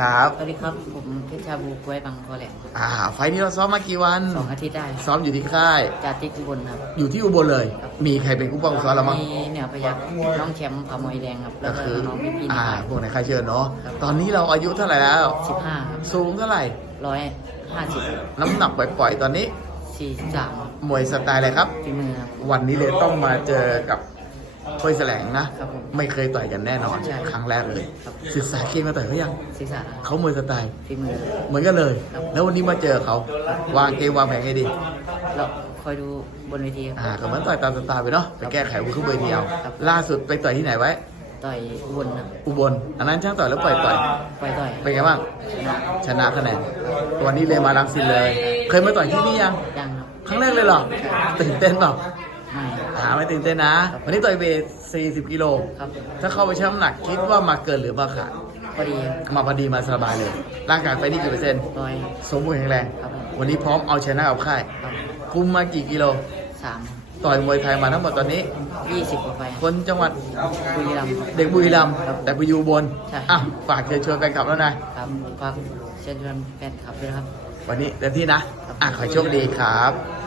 ครับสวัสดีครับ ผมเพชรชาบูกล้วยบางคอแหลมครับอ่า ไฟล์นี้เราซ้อมมากี่วัน สองอาทิตย์ได้ซ้อมอยู่ที่ค่าย จากที่กุบลครับอยู่ที่อุบลเลย มีใครเป็นกู้ป้องซ้อมเรามั้งมีเหนือพยักน้องแชมป์พามวยแดงครับ แล้ก็วก็คือ น้องพี่พีนอ่า ครับพวกไหนใครเชิญเนาะครับตอนนี้เราอายุเท่าไหร่แล้ว สิบห้าครับสูงเท่าไหร่ ร้อยห้าสิบน้ำหนักปล่อยๆ ตอนนี้ สี่สามมวยสไตล์อะไรครับ ฝีมือครับ วันนี้เลยต้องมาเจอกับ เฮ้ยแสลงนะ ครับผมไม่เคยต่อยกันแน่นอน ใช่ครั้งแรกเลย ครับ ศึกษาเกมมาต่อยเขายังศีรษะเขามวยสไตล์ฝีมือ เหมือนกันเลย ครับ แล้ววันนี้มาเจอเขาวางเกมวางแผนให้ดีแล้วคอยดูบนเวทีครับ อ่าก็เหมือนต่อยตามสไตล์ไปเนาะไปแก้ไขวุ้นขึ้นเบอร์เดียวครับ ล่าสุดไปต่อยที่ไหนไว้ ต่อยอุบลครับอุบล อันนั้นช่างต่อยแล้วปล่อยต่อยปล่อยต่อยเป็นไงบ้างชนะชนะคะแนนวันนี้เลยมาลังสิตเลย เคยมาต่อยที่นี่ยัง ยังครับ ครั้งแรกเลยเหรอตื่นเต้นเปล่า ไม่อ่าไม่ตื่นเต้นนะ วันนี้ต่อยเวท40 กิโลครับ ถ้าเข้าไปชั่งน้ำหนักคิดว่ามาเกินหรือมาขาดพอดีครับมาพอดีมาสบายเลย ร่างกายไฟนี่กี่เปอร์เซ็นต์ร้อยสมบูรณ์แข็งแรง ครับผมวันนี้พร้อมเอาชนะกับค่าย ครับคุมมากี่กิโล สามต่อยมวยไทยมาทั้งหมดตอนนี้ ยี่สิบกว่าไฟคนจังหวัดบุรีรัมย์ครับเด็กบุรีรัมย์ครับแต่ไปอยู่อุบนใช่ อะฝากเชิญชวนแฟนคลับแล้วนะ ครับฝากเชิญชวนแฟนคลับด้วยนะครับ วันนี้เต็มที่นะ อะขอให้โชคดีครับ